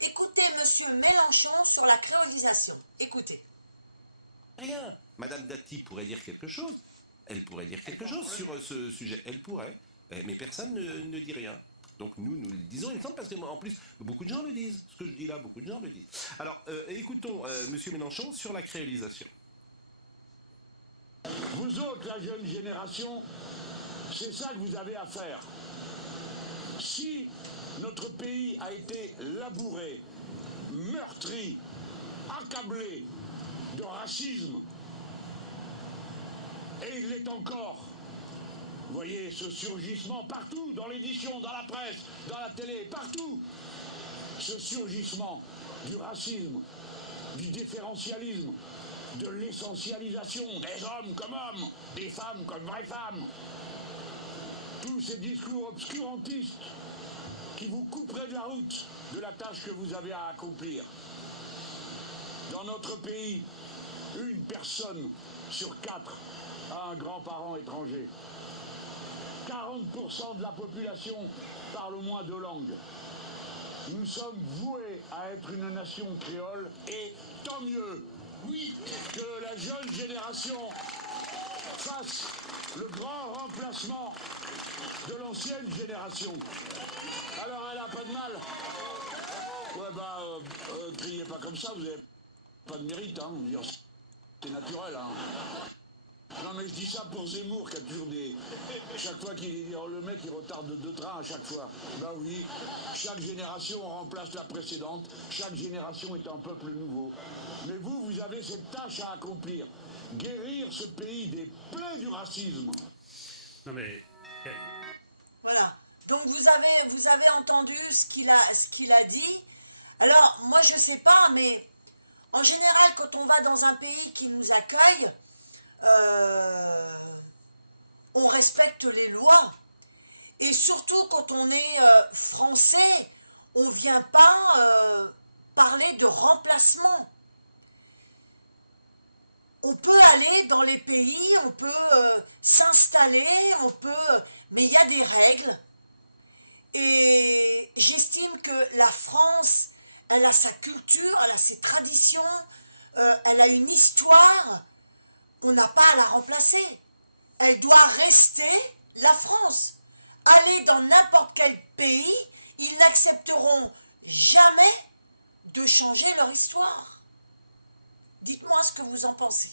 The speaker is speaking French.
Écoutez Monsieur Mélenchon sur la créolisation. Écoutez. Rien. Madame Dati pourrait dire quelque chose. Elle pourrait dire quelque chose sur ce sujet. Elle pourrait. Mais personne ne dit rien. Donc nous le disons, il me semble, parce que en plus, beaucoup de gens le disent. Ce que je dis là, beaucoup de gens le disent. Alors, écoutons Monsieur Mélenchon sur la créolisation. Vous autres, la jeune génération, c'est ça que vous avez à faire. Si notre pays a été labouré, meurtri, accablé de racisme, et il est encore, vous voyez, ce surgissement partout, dans l'édition, dans la presse, dans la télé, partout, ce surgissement du racisme, du différentialisme, de l'essentialisation des hommes comme hommes, des femmes comme vraies femmes, tous ces discours obscurantistes qui vous couperaient de la route de la tâche que vous avez à accomplir. Dans notre pays, une personne sur 4 a un grand-parent étranger. 40% de la population parle au moins 2 langues. Nous sommes voués à être une nation créole et tant mieux, oui, que la jeune génération fasse le grand remplacement de l'ancienne génération. Alors elle a pas de mal. Ouais bah, criez pas comme ça, vous n'avez pas de mérite, hein, vous dire, c'est naturel, hein. Non mais je dis ça pour Zemmour qui a toujours des... Chaque fois qu'il est... Le mec il retarde 2 trains à chaque fois. Bah oui, chaque génération remplace la précédente, chaque génération est un peuple nouveau. Mais vous avez cette tâche à accomplir. Guérir ce pays des plaies du racisme. Non mais... Voilà. Donc vous avez entendu ce qu'il a dit. Alors moi je sais pas, mais en général quand on va dans un pays qui nous accueille, on respecte les lois. Et surtout quand on est français, on vient pas parler de remplacement. On peut aller dans les pays, on peut s'installer, mais il y a des règles. Et j'estime que la France, elle a sa culture, elle a ses traditions, elle a une histoire. On n'a pas à la remplacer. Elle doit rester la France. Aller dans n'importe quel pays, ils n'accepteront jamais de changer leur histoire. Dites-moi ce que vous en pensez.